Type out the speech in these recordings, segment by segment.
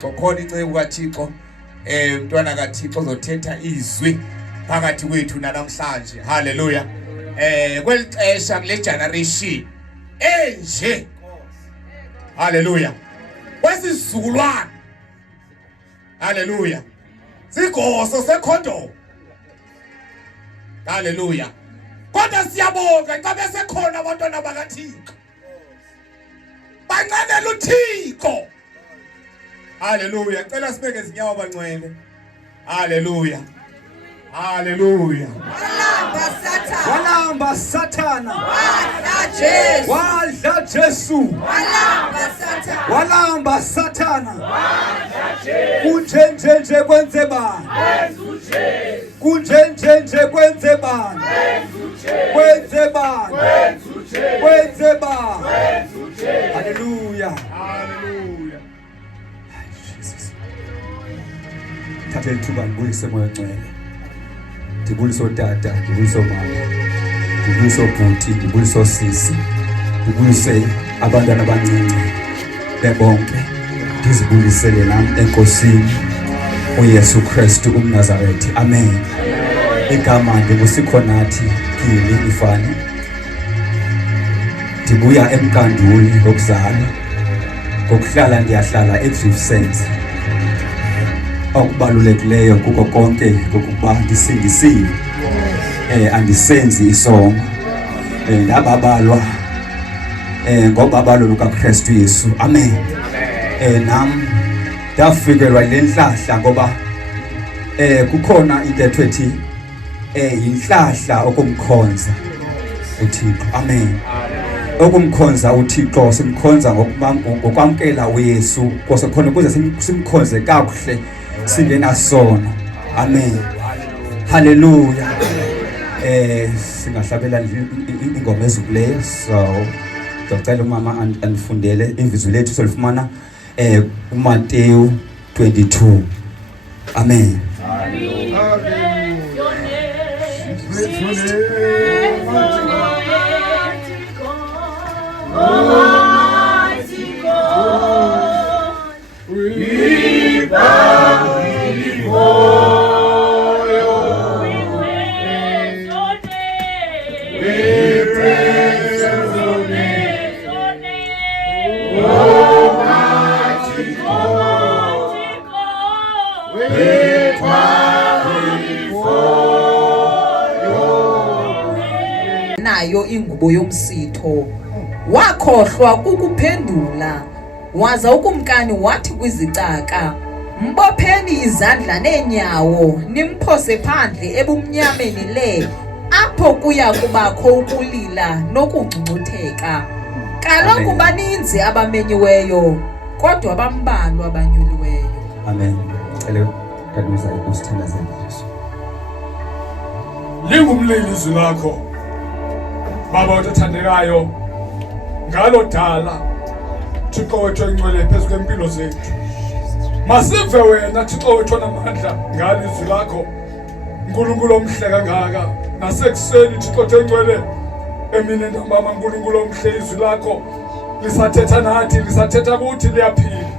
Kokhona inceke kaThixo mntwana kaThixo ozothetha izwi phakathi kwethu namhlanje. Haleluya. Kwelixesha kule generation enje. Haleluya. Kwesizukulwana. Haleluya. Sigoso sekhondom. Haleluya. Kodwa siyabonga xa besekhona abantwana bakaThixo. Banqanela uThixo. Haleluya. Cela sibeke izinyawo bangcwele. Haleluya. Haleluya. Walamba Sathana. Wadla Jesu. Walamba Sathana. Kunjenje kwenze bani. Kunjenje kwenze bani. Kwenze bani. Kwenze bani. Haleluya. Haleluya. Jesus. Thatha ithuba ngibulise moya ngcwele. Ndibulise otata, ndibulise mama, ndibulise obhuti, ndibulise osisi, ndibulise abantwana abancinci bebonke, ndizibulisele nami enkosini uYesu Kristu umNazaretha. Amen. Igama ndinguSikhonathi Gili Ifani. Ndibuya eMkanduli ngokuzalwa, ngokuhlala ndiyahlala eGriefsense. Okubalulekileyo kuko konke ngokuba ndisindisiwe, andisenzi isono, ndababalwa ngobabalo lukaKristu Yesu. Amen. Nam ndafikelwa le nhlahla ngoba kukhona into ethi inhlahla okumkhonza uThixo. Amen. Okumkhonza uThixo simkhonza ngokwamkela uYesu khona ukuze simkhonze kakuhle singenasono. Amen. Haleluya. Singahlabela ingoma ezukuleyo, so ngicela umama andifundele ivizwi lethu solifumana uMateyu 22. Amen. Nayo ingubo yomsitho wakhohlwa kukuphendula, waza ukumkani wathi kwizicaka, mbopheni izandla neenyawo nimphose phandle ebumnyameni le, apho kuya kubakho ukulila nokungcungcutheka. Kaloku baninzi abamenyiweyo kodwa bambalwa abanyuliweyo. Amen. Cela kaduza ikusithandazela Yesu. Lingumlilo izwi lakho Baba othandekayo, ngalo dala Thixo wethu engcwele phezu kwempilo zethu. Masive wena Thixo wethu namandla ngalo izwi lakho, uNkulunkulu omhle kangaka. Nasekuseni Thixo wethu engcwele, emini ntambama uNkulunkulu omhle, izwi lakho lisathetha nathi, lisathetha kuthi liyaphila.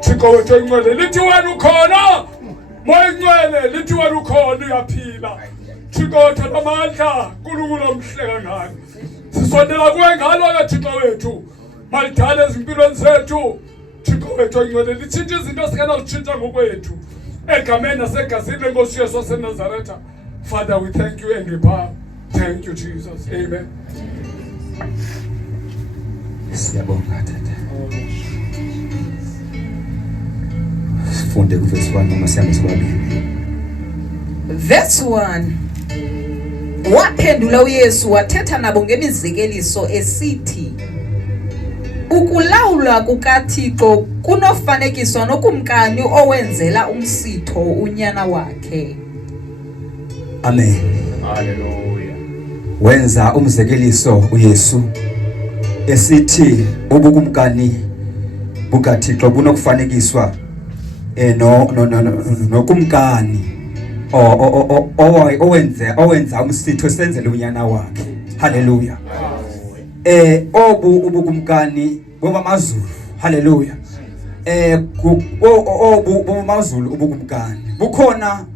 Thixo wethu engcwele lithi wena ukhona, moya engcwele lithi wena ukhona uyaphila. Thixo wethu namandla, uNkulunkulu omhle kangaka. Sisondela kuwe ngalo ke Thixo wethu, malidala ezimpilweni zethu. Thixo wethu engcwele lithinta izinto esingenakutshintsha ngokwethu, egameni nasegazini lenkosi Yesu waseNazaretha. Father, we thank you and we bow. Thank you, Jesus. Amen. Siyabonga tata. Sifunde kuverse 1 noma sihambe sobabili. Verse 1. Waphendula uYesu wathetha nabo ngemizekeliso esithi, ukulawulwa kukaThixo kunofanekiswa nokumkani owenzela umsitho unyana wakhe. Amen. Haleluya. Wenza umzekeliso uYesu esithi ubukumkani bukaThixo bunokufanekiswa nokumkani owenza umsitho esenzele unyana wakhe. Haleluya. Obu ubukumkani bobamazulu. Haleluya. maZulu ubukumkani bukhona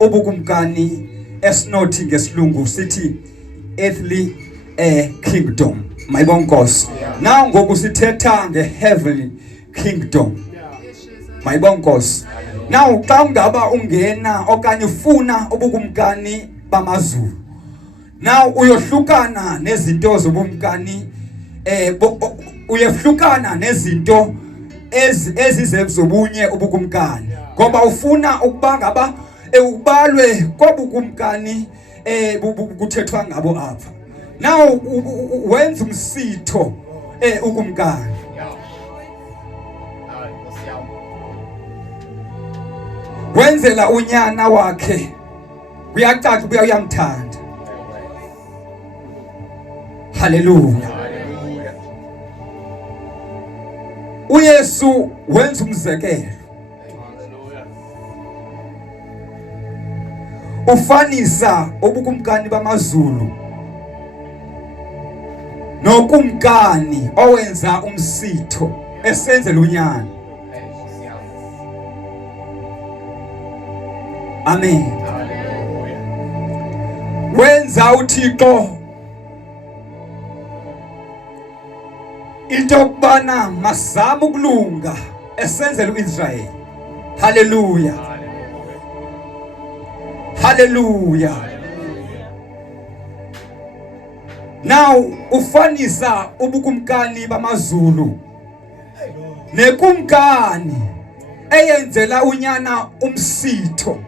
ubukumkani esinothi ngesilungu sithi earthly kingdom mayibonke Nkosi now ngoku sithetha ngeheavenly kingdom mayibonke Nkosi now xa ungaba ungena okanye ufuna ubukumkani bamaZulu now uyohlukana nezinto zobumkani uyehlukana nezinto ezizebuzobunye ubukumkani ngoba ufuna ukuba ngaba ubalwe kobukumkani kuthethwa ngabo apha now wenza umsitho ukumkani wenzela unyana wakhe kuyacaca uyamthanda haleluya uYesu wenza umzekelo ufanisa ubukumkani bamaZulu nokumkani owenza umsitho esenzela unyana amen wenza uThixo into kubana mazama ukulunga esenzela uIsrael haleluya haleluya now ufanisa ubukumkani bamaZulu nekumkani eyenzela unyana umsitho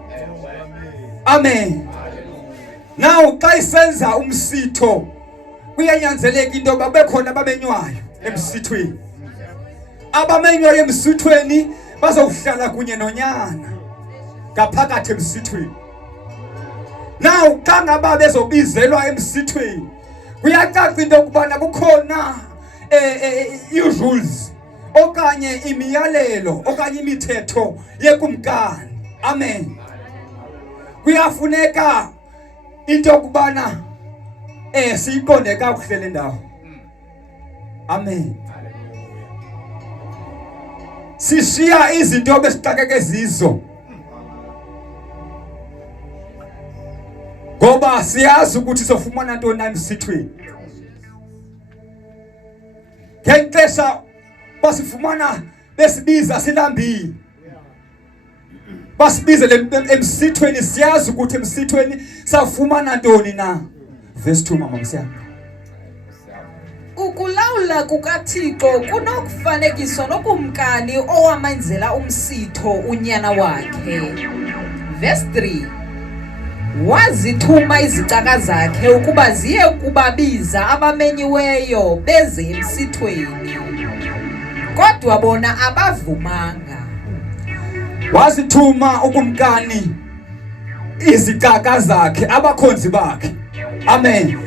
amen now xa isenza umsitho kuyanyanzeleka into babe khona babenywayo emsithweni abamenywayo emsithweni bazokuhlala kunye nonyana ngaphakathi emsithweni now xa ngaba bezobizelwa emsithweni kuyacaca into kubana kukhona rules okanye imiyalelo okanye imithetho yekumkani amen kuyafuneka into kubana siyiqonde kakuhle le ndawo amen sishiya izinto besixakeke zizo ngoba siyazi ukuthi sofumana ntoni emsithweni ngexesha basifumana besibiza silambile basibizele emsithweni siyazi ukuthi emsithweni safumana ntoni na verse 2 mama msiya ukulawula kukaThixo kunokufanekiswa nokumkani owamenzela umsitho unyana wakhe verse 3 wazithuma izicaka zakhe ukuba ziye kubabiza abamenyiweyo beze emsithweni kodwa bona abavumanga wazithuma ukumkani izicaka zakhe abakhonzi bakhe amen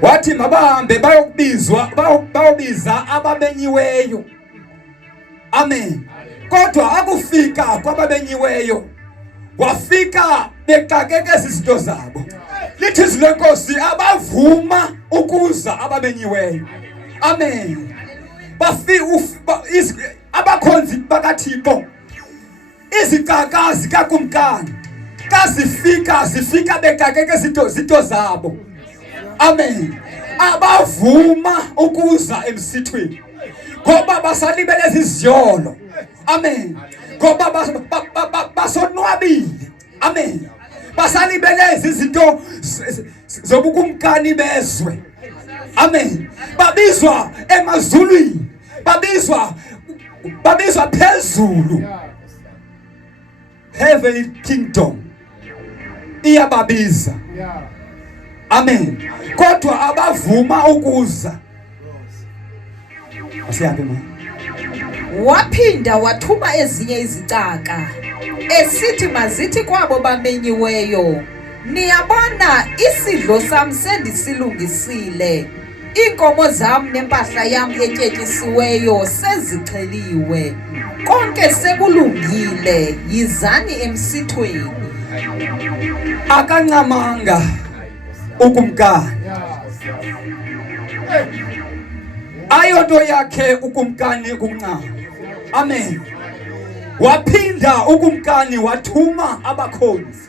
wathi mabahambe bayobiza abamenyiweyo amen kodwa akufika kwabamenyiweyo wafika bexakeke izinto zabo lithi izwi lenkosi abavuma ukuza abamenyiweyo amen abakhonzi bakaThixo izicaka zikakumkani zifika bexakeke izinto zabo amen abavuma ukuza emsithweni ngoba basalibele iziyolo amen ngoba basonwabile amen basalibele izinto zobukumkani bezwe amen babizwa emazulwini babizwa phezulu heavenly kingdom iyababiza amen kodwa abavuma ukuza asihambe mama waphinda wathuma ezinye izicaka esithi mazithi kwabo bamenyiweyo niyabona isidlo sam sendisilungisile inkomo zam nempahla yam etyetyisiweyo sezixheliwe konke sekulungile yizani emsithweni akancamanga ukumkani ayonto yakhe ukumkani ukuncama Amen. Waphinda ukumkani wathuma abakhonzi.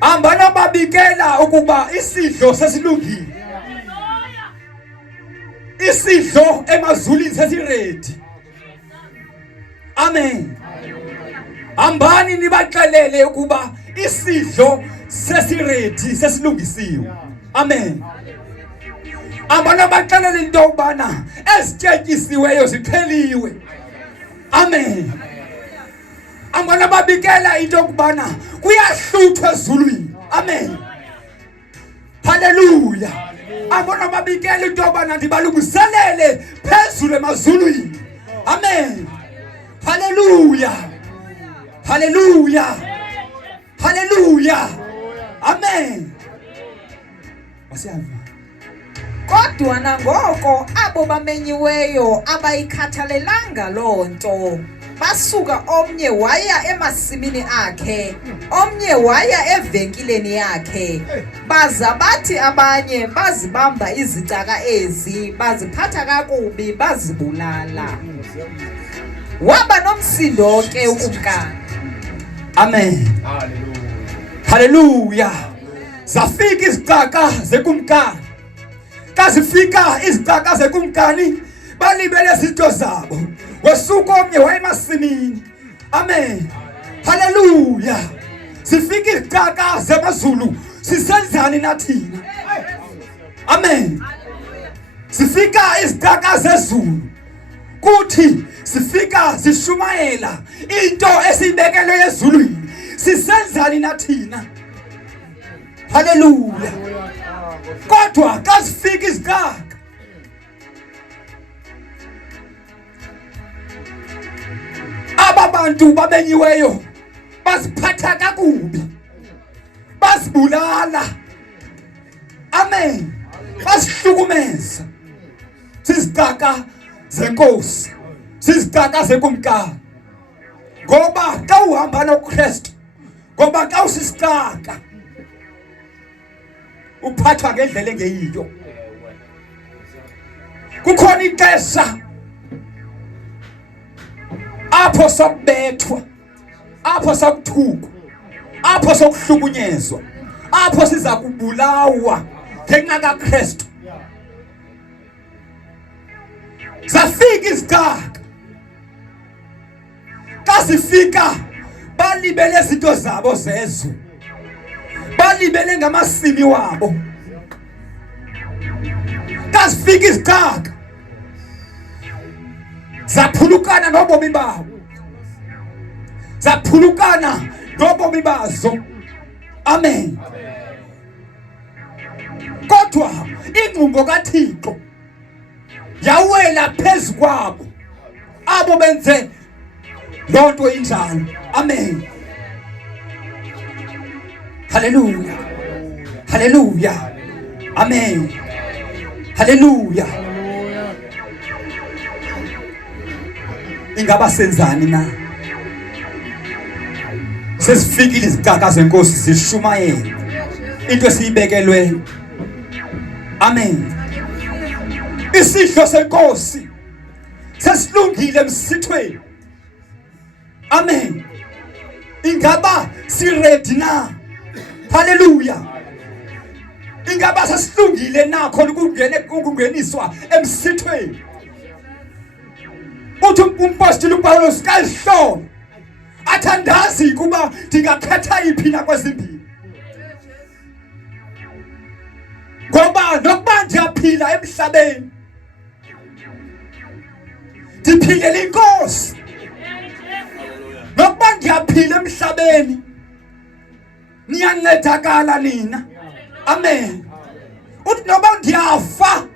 Hambana babikela ukuba isidlo sesilungile. Isidlo emazulwini sesiredi. Amen. Hambani nibaxelele ukuba isidlo sesiredi sesilungisiwe. Amen. Hambana baxelele into ubana ezityetyisiweyo zipheliwe. Amen. Hambana babikela into kubana kuyahluthwa ezulwini. Amen. Hallelujah. Hambana babikela into ubana ndibalungiselele phezulu emazulwini. Amen. Hallelujah. Hallelujah. Hallelujah. Amen. Wasiyava. Kodwa nangoko abo bamenyiweyo abayikhathalelanga loo nto basuka, omnye waya emasimini akhe, omnye waya evenkileni yakhe. Baza bathi abanye bazibamba izicaka ezi, baziphatha kakubi, bazibulala. Waba nomsindo ke ukumkani. Amen. Hallelujah. Zafika izicaka zekumkani. Kazifika izicaka zekumkani balibele izinto zabo. Wesuka omnye wayemasimini. Amen. Hallelujah. Zifika izicaka zemazulu. Sisenzani nathina? Amen. Zifika izicaka zezulu. Kuthi sifika zishumayela into esibekelwe ezulwini. Sisenzani nathina? Hallelujah. Kodwa kasifika izicaka ababantu babenyiweyo baziphatha kakubi, bazibulala. Amen. Basihlukumeza. Sizicaka zenkosi, sizicaka zekumkani. Ngoba xa uhamba noKristu, ngoba xa usisicaka uphathwa ngendlela engeyiyo. Kukhona ixesha apho sakubethwa, apho sakuthukwa, apho sokuhlukunyezwa, apho siza kubulawa ngenxa kaKristu. Zafika izicaka. Kasifika balibele izinto zabo zezwe, balibele ngamasimi wabo. Kasifika izicaka zaphulukana nobomi babo, zaphulukana nobomi bazo. Amen. Kodwa ingqumbo kaThixo yawela phezu kwabo abo benze loo nto injalo. Amen. Hallelujah. Hallelujah. Amen. Hallelujah. Ingaba senzani na? Sesifikile izicaka zenkosi zishumayela into esiyibekelwe. Amen. Isidlo senkosi sesilungile emsithweni. Amen. Ingaba siready na? Hallelujah. Ingaba sesilungile na khona ukungeniswa emsithweni. Uthi umpostoli uPawulos kayihlolo athandazi kuba ndingakhetha iphi na kwezimbili. Ngoba nokuba ndiyaphila emhlabeni ndiphilela inkosi. Nokuba ndiyaphila emhlabeni niyancedakala nina. Amen. Uthi noba ndiyafa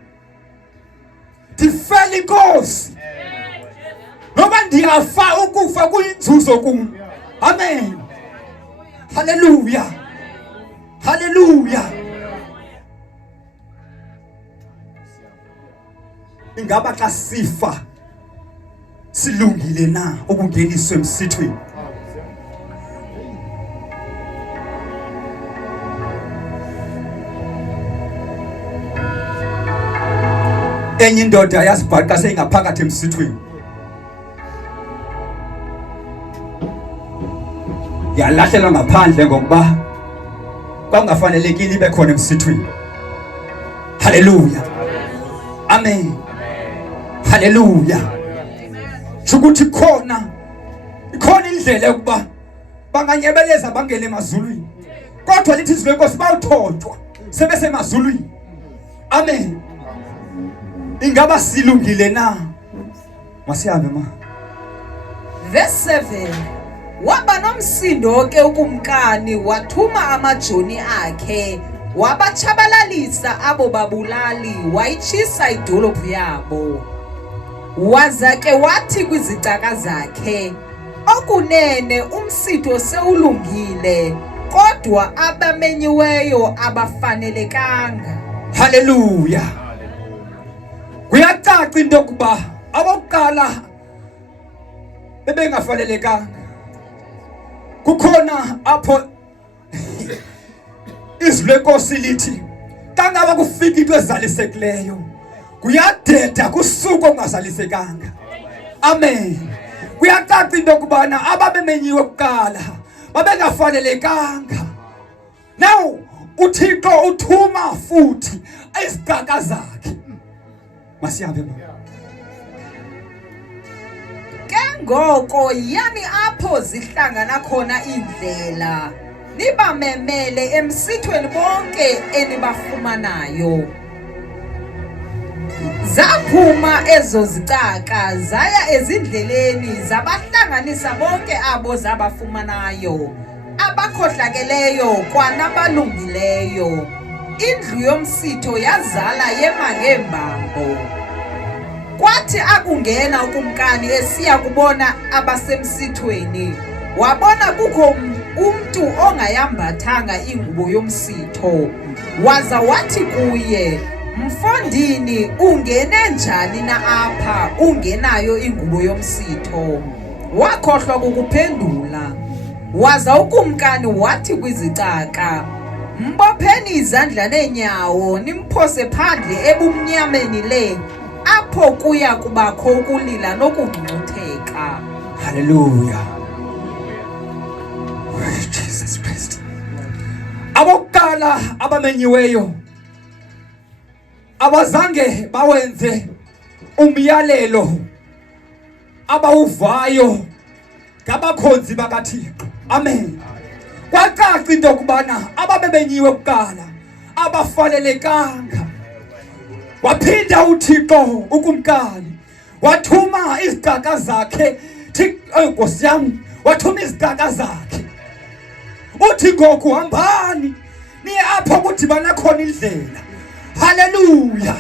ndifela inkosi. Noba ndiyafa ukufa kuyinzuzo kum. Amen. Hallelujah. Hallelujah. Ingaba xa sifa silungile na ukungeniswa emsithweni? Enye indoda yasibhaqa seyingaphakathi emsithweni. yalahlela ngaphandle ngokuba kwangafanelekile ibe khona emsithweni. Haleluya. Amen. Haleluya. Ukuthi ikhona indlela yokuba banganyebeleza bangene emazulwini. Kodwa lithi izwi lenkosi bawuthontwa sebese emazulwini. Amen. Ingaba silungile na? Masihambe ma. Verse 7. Waba nomsindo ke ukumkani wathuma amajoni akhe wabachabalalisa abo babulali wayichisa idolophu yabo. Waza ke wathi kwizicaka zakhe, okunene umsitho sewulungile kodwa abamenyiweyo abafanelekanga. Haleluya. Kuyacaca into yokuba abokuqala bebengafanelekanga. Kukhona apho izwi lenkosi lithi kangaba kufika into ezalisekileyo kuyadeda kusuku ongazalisekanga. Amen. Kuyacaca into yokubana ababemenyiwe kuqala babengafanelekanga. Now uThixo uthuma futhi izigaba zakhe. Masihambe ma. Ngoko yani apho zihlangana khona indlela nibamemele emsithweni bonke enibafumanayo. Zaphuma ezo zicaka zaya ezindleleni zabahlanganisa bonke abo zabafumanayo, abakhohlakeleyo kwanabalungileyo. Indlu yomsitho yazala yema ngembambo. Kwathi akungena ukumkani esiya kubona abasemsithweni, wabona kukho umuntu ongayambathanga ingubo yomsitho. Waza wathi kuye, mfondini ungene njani na apha ungenayo ingubo yomsitho? Wakhohlwa ukuphendula. Waza ukumkani wathi kwizicaka, mbopheni izandla neenyawo nimphose phandle ebumnyameni le apho kuya kubakho ukulila nokungcutheka. Haleluya. Jesus Christ. Abokuqala abamenyiweyo abazange bawenze umyalelo abawuvayo ngabakhonzi bakaThixo. Amen. Kwacaca into yokubana ababebenyiwe kuqala abafanelekanga. Waphinda uThixo ukumkani wathuma izigaba zakhe. Nkosi yami, wathuma izigaba zakhe. Uthi ngoku hambani niye apho kudibana khona indlela. Haleluya.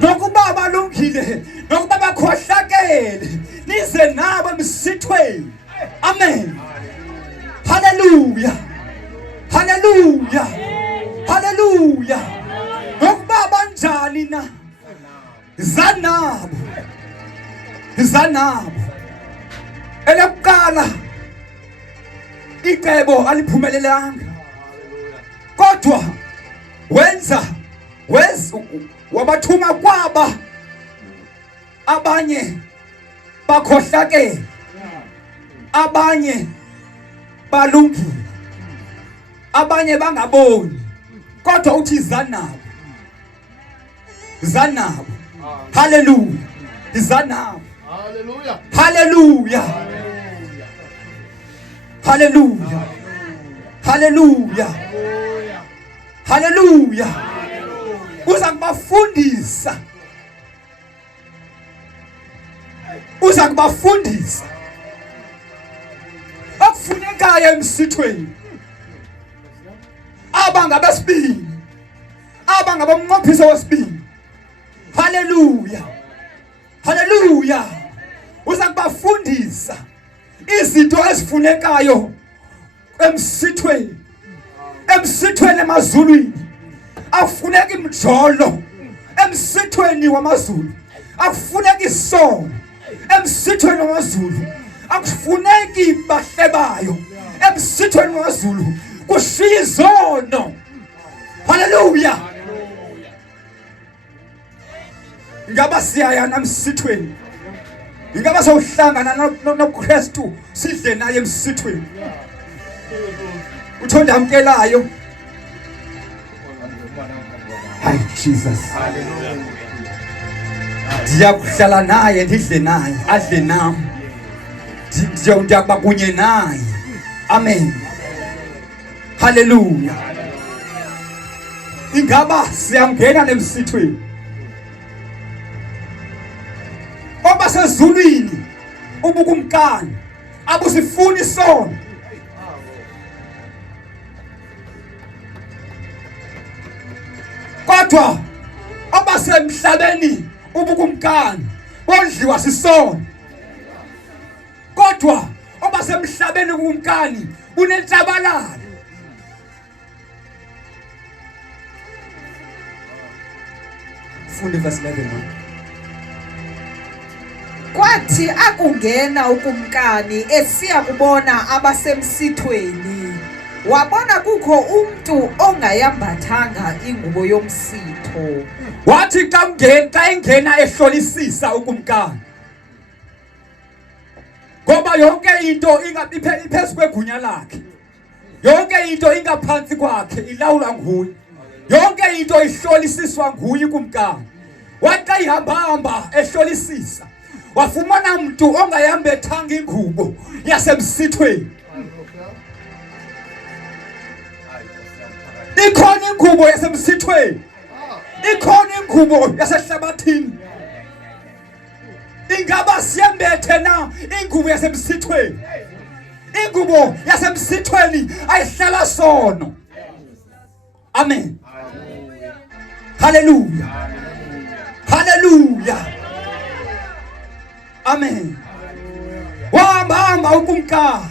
Nokuba balungile nokuba bakhohlakele nize nabo emsithweni. Amen. Haleluya. Haleluya. Haleluya. Nokuba banjani na zanabo. Elekuqala icebo aliphumelelanga. Kodwa wabathuma kwaba abanye bakhohlakele, abanye balungile, abanye bangaboni. Kodwa uthi zanabo. Haleluya. Zanabo. Hallelujah. Haleluya. Haleluya. Haleluya. Haleluya. Uza kubafundisa okufunekayo emsithweni. Abangabesibili, abangabamnqophiso wesibili. Haleluya. Haleluya. Uza kubafundisa izinto ezifunekayo emsithweni. Emsithweni emazulwini afuneka imjolo. Emsithweni wamazulu afuneka isono. Emsithweni wamazulu akufuneki bahlebayo. Emsithweni wamazulu kushiya izono. Haleluya. Ngaba siyaya namsithweni ingaba sawuhlangana noKristu sidle naye emsithweni uthonda amkelayo hayi Jesus ndiyakuhlala naye ndidle naye adle nami ndiyakuba kunye naye amen haleluya ingaba siyangena nemsithweni oba sezulwini ubukumkani abusifuni isono kodwa oba semhlabeni ubukumkani bondliwa sisono kodwa oba semhlabeni ubukumkani bunenhlabalalo funda verse 11 Kwathi akungena ukumkani esiya kubona abasemsithweni wabona kukho umuntu ongayambathanga ingubo yomsitho wathi xa ingena ehlolisisa ukumkani ngoba yonke into ingaphezu kwegunya lakhe yonke into ingaphansi kwakhe ilawulwa nguye yonke into ihlolisiswa nguye kumkani wathi ihamba ehlolisisa wafumana umuntu ongayambethanga ingubo yasemsithweni ikhona ingubo yasemsithweni ikhona ingubo yasehlabathini ingaba siyembethe na ingubo yasemsithweni ingubo yasemsithweni ayihlala sono amen haleluya haleluya amen wahamba ukumkani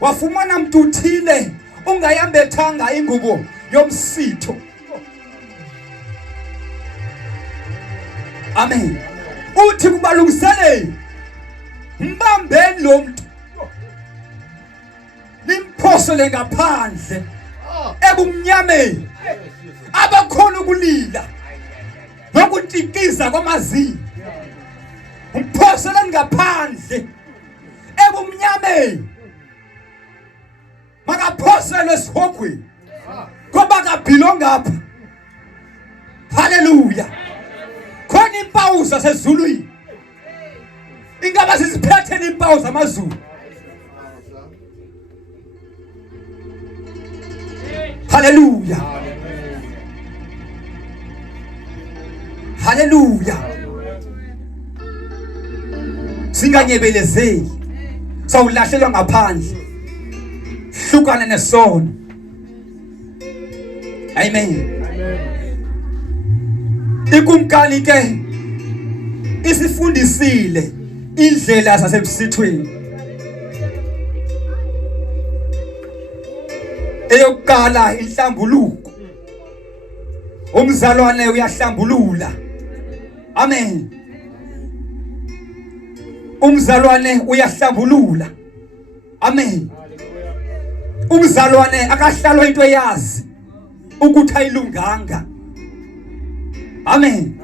wafumana umuntu uthile ungayambethanga ingubo yomsitho amen uthi kubalungiseleni mbambeni lo muntu nimphosele ngaphandle ebumnyameni abakhona ukulila nokutikiza kwamazinyo umphosele ngaphandle ebumnyameni makaphoselwe esihogweni ngoba kabhilo ngapha haleluya khona impawu zasezulwini ingaba siziphethe impawu zamazulu haleluya haleluya singanyebelezeli sawulahlelwa ngaphandle hlukana nesono amen ikumkani ke isifundisile indlela zasemsithweni eyokuqala inhlambuluko umzalwane uyahlambulula amen umzalwane uyahlambulula amen umzalwane akahlalwa into eyazi ukuthi ayilunganga amen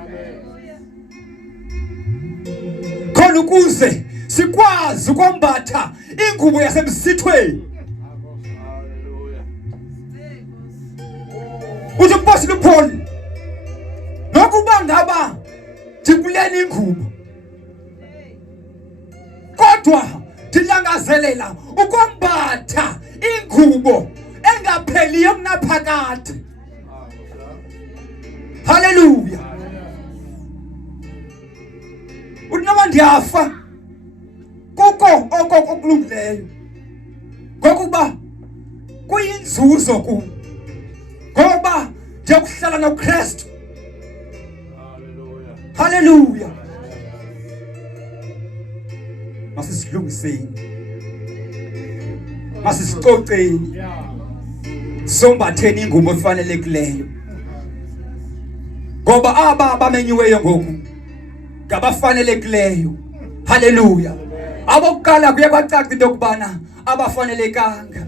khona ukuze sikwazi ukombatha ingubo yasemsithweni uthi uPaul Paul nokuba ngaba thikuleni ingubo kodwa thilangazelela ukombatha ingubo engapheliyo kunaphakade haleluya unoma ndiyafa koko okulungileyo ngokuba kuyinzuzo kum ngoba ndiyakuhlala noKristu haleluya masisilungiseni masisicoceni sombatheni ingubo efanelekileyo ngoba aba abamenyiweyo ngoku ngabafanelekileyo haleluya abokuqala kuye kwacaca into kubana abafanelekanga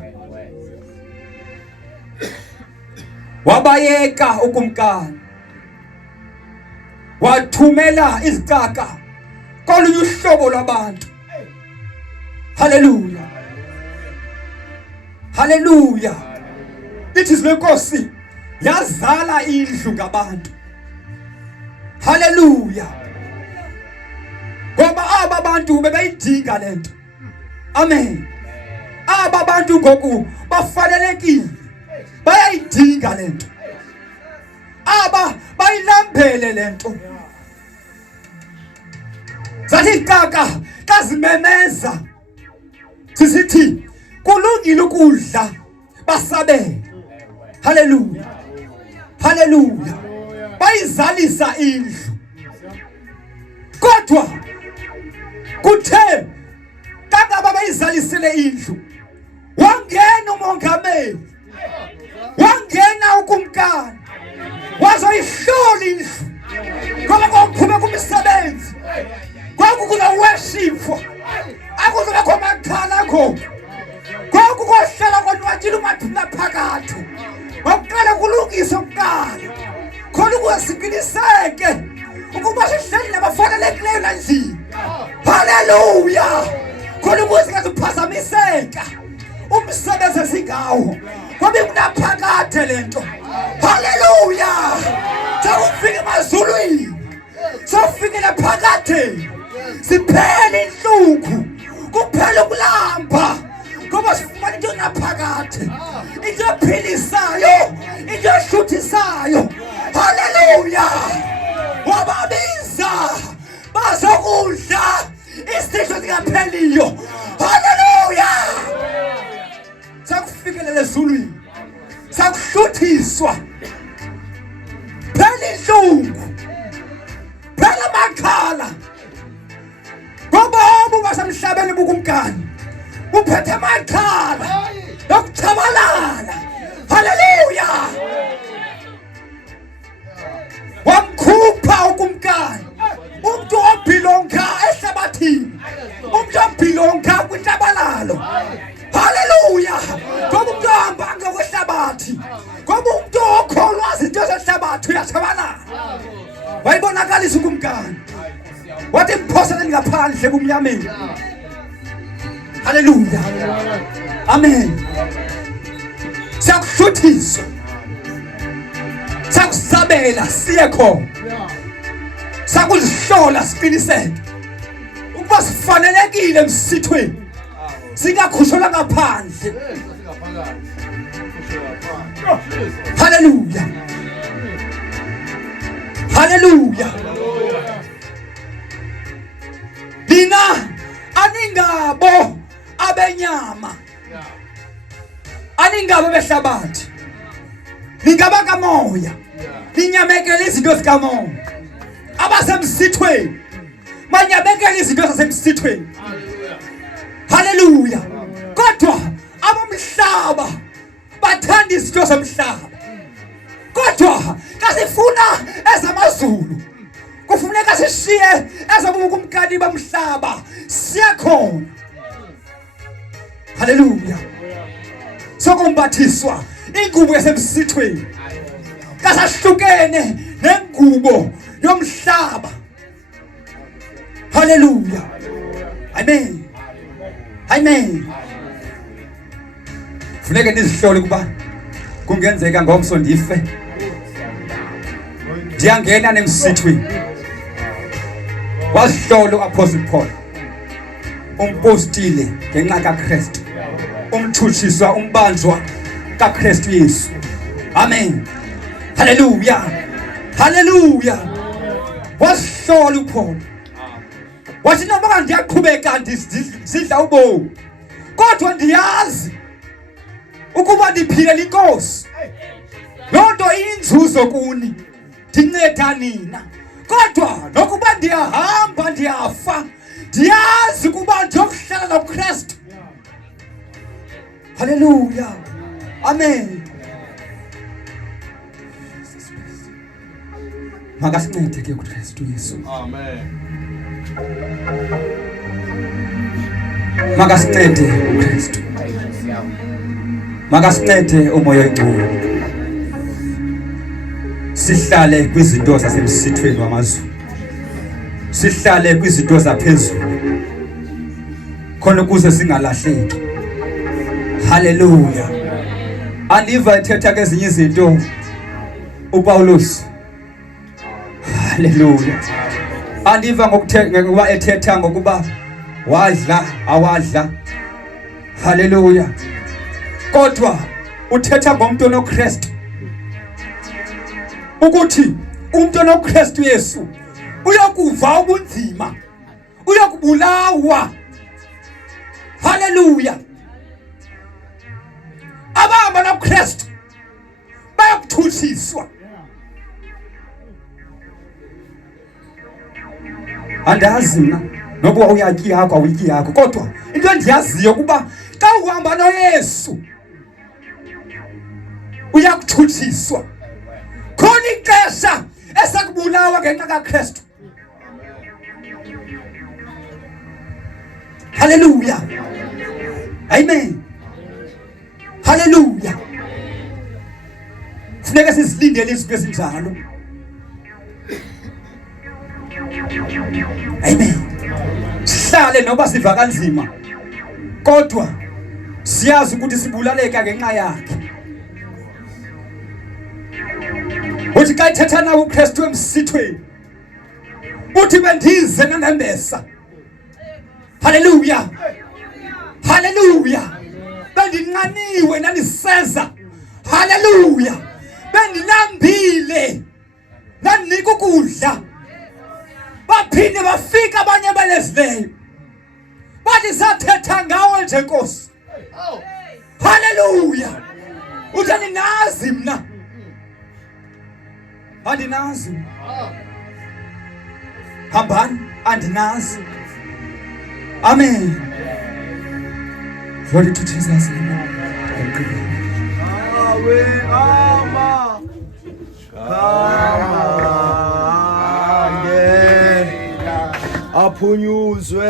wabayeka ukumkani wathumela izicaka kolunye uhlobo lwabantu. Hallelujah. Hallelujah. It is lenkosi yazala indlu ngabantu. Hallelujah. Ngoba aba bantu bebeyidinga lento. Amen. Aba bantu ngoku bafanelekile. Bayayidinga lento. Aba bayilambele lento. Zathi kaka kazimemeza. Sisithi kulungile ukudla basabele. Hallelujah. Hallelujah. Bayizalisa indlu. Kodwa kuthe kaka bayizalisile indlu. Wangena umongameli. Wangena ukumkani. Wazoyihlola indlu. Ngoba kuphume kumsebenzi. Kwakukula worship. Akuzoba khona makhala ngoku. Kwakukohlela konwatshile umathula phakathi. Ngokuqala kulungise ukuqala. Khona ukuziqiniseke ukuba sihleli nabafanelekileyo endlini. Hallelujah. Khona ukuze ngaziphazamiseka. Umsebenzi singawo. Ngoba kunaphakade lento. Hallelujah. Sawufika emazulwini. Sawufika phakade. Siphele inhlungu. Kuphela ukulamba. Ngoba sifumana into naphakade. Into ephilisayo, into eshuthisayo. Hallelujah. Wababiza bazokudla isisho singapheliyo. Hallelujah. Sakufikelela ezulwini. Sakuhluthiswa. Phela inhlungu. Phela makhala. Ngoba ubasemhlabeni bukumkani. Uphethe makhala. Yokuchabalala. Hallelujah. Wamkhupha ukumkani. Umuntu obhilonga ehlabathini. Umuntu obhilonga kwintabalalo. Hallelujah. Ngoba umuntu ohamba ngokwehlabathi. Ngoba umuntu okholwa izinto zehlabathi uyachabalala. Wayibonakalisa ukumkani. Wathi mphoseleni ngaphandle kumnyameni. Hallelujah. Amen. Siyakuhluthiswa. Siyakusabela siye khona. Sakuzihlola siqiniseke. Ukuba sifanelekile emsithweni. Singakhushela ngaphandle. Hallelujah. Hallelujah. Dina aningabo abenyama. Aningabo behlabathi. Ningaba kamoya. Ninyamekela izinto zikamoya. Abasemsithweni. Banyamekela izinto zasemsithweni. Hallelujah. Kodwa abamhlaba bathanda izinto zomhlaba. Kodwa kasifuna ezamazulu. Kufuneka sishiye ezabukumkani bamhlaba. Siyakhona. Hallelujah. Sokumbathiswa ingubo yasemsithweni. Kasahlukene nengubo yomhlaba. Hallelujah. Amen. Amen. Funeka nizihlole kuba kungenzeka ngomso ndife. Ndiyangena nemsithweni. Wasihlola uApostle Paul. Umpostile ngenxa kaKristu. Umthutshiswa umbanjwa kaKristu Yesu. Amen. Hallelujah. Hallelujah. Wasihlola uPaul. Wathi noma ngiyaqhubeka ndisidla ubomi. Kodwa ndiyazi ukuba ndiphilela inkosi. Lonto inzuzo kuni. Ndinceda nina. Kodwa nokuba ndiyahamba ndiyafa. Ndiyazi ukuba ndiyokuhlala noKristu. Hallelujah. Amen. Makasincede ke kuKristu Yesu. Amen. Makasincede uKristu. Makasincede umoya oyingcwele. Sihlale kwizinto zasemsithweni wamazulu. sihlale kwizinto zaphezulu khona ukuze singalahleki. Hallelujah. Andiva ethetha ke ezinye izinto uPaulus. Hallelujah. Andiva ngokuba ethetha ngokuba wadla awadla. Hallelujah. Kodwa uthetha ngomuntu onoKristu. Ukuthi umuntu onoKristu Yesu uyakuva ubunzima, uyakubulawa. Hallelujah. Abahamba noKristu bayakuthuthiswa. Andazi mina nokuba uyatyi yakho awutyi yakho, kodwa into endiyaziyo kuba xa uhamba noYesu uyakuthuthiswa. Khona ixesha esakubulawa ngenxa kaKristu. Hallelujah. Amen. Hallelujah. Funeka sizilindele izinto ezinjalo. Amen. Sihlale noba siva kanzima, kodwa siyazi ukuthi sibulaleka ngenxa yakhe. Uthi xa ethetha nawe uKristu emsithweni, uthi bendize nangembesa. Hallelujah. Hallelujah. Bendinqaniwe nandiseza. Hallelujah. Bendilambile nandinika ukudla. Baphinde bafika abanye belezileyo bathi sathetha ngawe nje Nkosi. Hallelujah. Uthi andinazi mna, andinazi. Hambani, andinazi. Amen. Glory to Jesus. Aphunyuzwe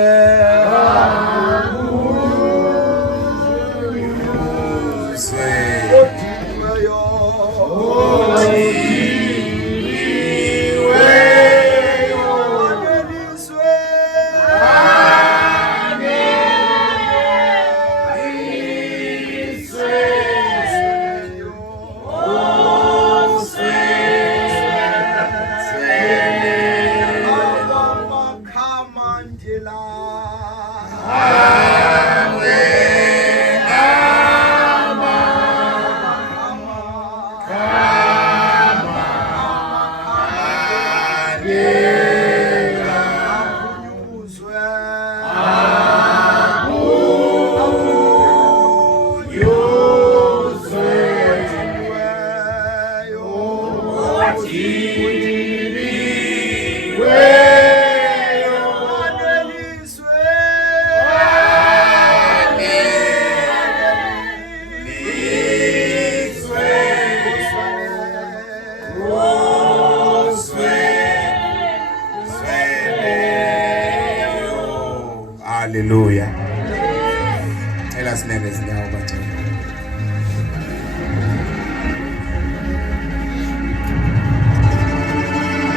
Hallelujah. Ela sinene zinyawo bacela.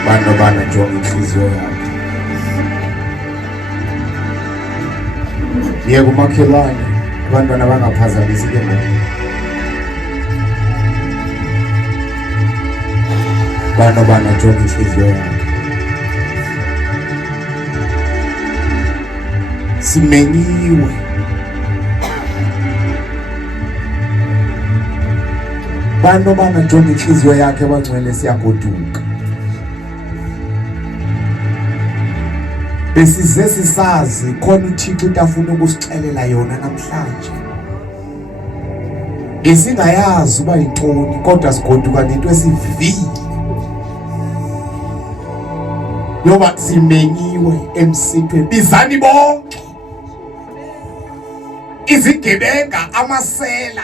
Bano bana jonga inhliziyo yakho. Niye kumakhelwane abantwana bangaphazamisi ke ngoku. Bano bana jonga inhliziyo yakho. Simenyiwe. Bano bana jonga inhliziyo yakhe abangcwele siyagoduka. Besize sisazi khona uThixo into afuna ukusixelela yona namhlanje. Ngesingayazi uba yintoni kodwa sigoduka nento esivile. Yoba simenyiwe emsithweni. Bizani bonke. Izigebenga amasela.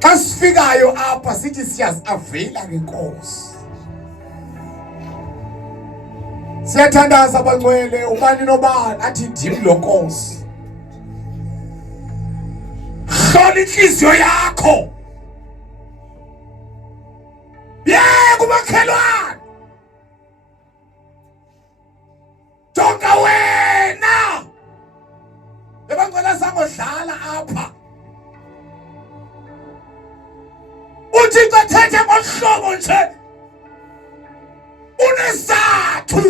Xa sifikayo apha sithi siyazavela ngeNkosi. Siyathandaza abangcwele ubani nobani athi ndim lo Nkosi. Hlola inhliziyo yakho. Yeka umakhelwane. jonga wena ebangcwele sangodlala apha uThixo ethethe ngohlobo nje unesathu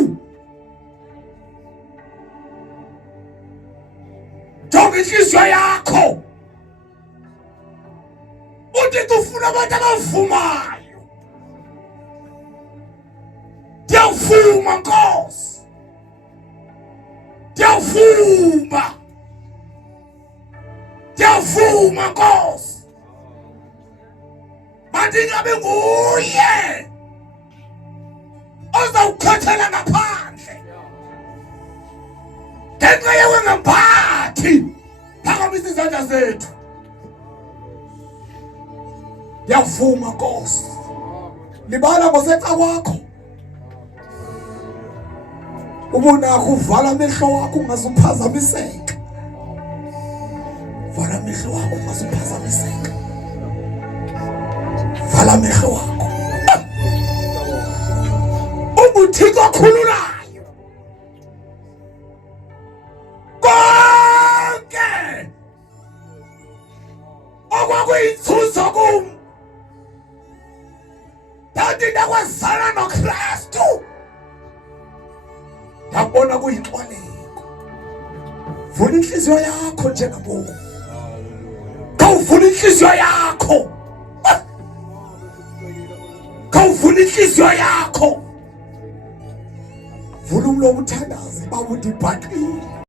jonga inhliziyo yakho uThixo ufuna abantu abavumayo ndiyavuma Nkosi ndiyavuma Nkosi mandingabe nguye ozawukhothela ngaphandle ngenxa yewe ngamphathi phakamisa izandla zethu ndiyavuma Nkosi libala ngoseca kwakho ubunakho uvala amehlo wakho ungazuphazamiseka vala amehlo wakho ungazuphazamiseka vala amehlo wakho uThixo okhululayo konke okwakuyinzuzo kum kanti ndakwazana noKristu yabona kuyinxwaleko vula inhliziyo yakho njengaboku kawuvula inhliziyo yakho kawuvula inhliziyo yakho vula umlomo uthandaze babuthi ibhaqile